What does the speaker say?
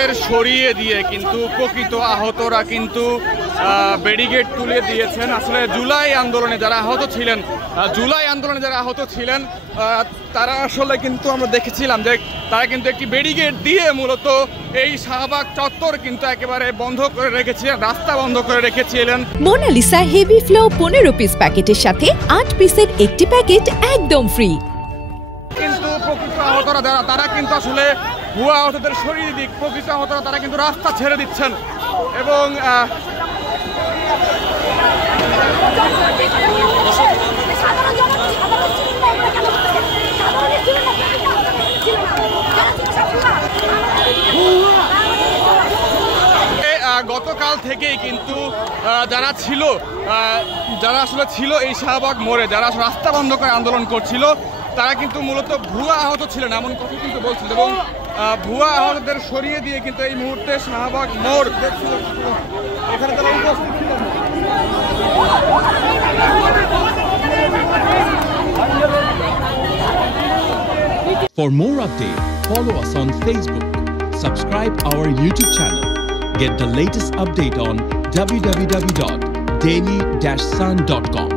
আহতদের সরিয়ে দিয়ে কিন্তু প্রকৃত আহতরা কিন্তু ব্যারিকেড তুলে দিয়েছেন। আসলে জুলাই আন্দোলনে যারা আহত ছিলেন তারা আসলে কিন্তু আমরা দেখেছিলাম যে তারা কিন্তু একটি ব্যারিকেড দিয়ে মূলত এই শাহবাগ চত্বর কিন্তু একেবারে বন্ধ করে রেখেছিলেন, রাস্তা বন্ধ করে রেখেছিলেন। মোনালিসা হেভি ফ্লো 15 পিস প্যাকেটের সাথে 8 পিসের একটি প্যাকেট একদম ফ্রি। কিন্তু প্রকৃত আহতরা যারা তারা কিন্তু আসলে ভুয়া আহতদের সরিয়ে দিক, প্রকৃত আহতরা তারা কিন্তু রাস্তা ছেড়ে দিচ্ছেন এবং গতকাল থেকেই কিন্তু যারা আসলে ছিল এই শাহবাগ মোড়ে, যারা রাস্তা বন্ধ করে আন্দোলন করছিল তারা কিন্তু মূলত ভুয়া আহত ছিলেন এমন কথা কিন্তু বলছিল এবং ভুয়া আহতদের সরিয়ে দিয়ে কিন্তু এই মুহূর্তে শাহবাগ মোড় এখানে তারা উপস্থিত ছিলেন। For more updates, follow us on Facebook, subscribe our YouTube channel, get the latest update on www.daily-sun.com.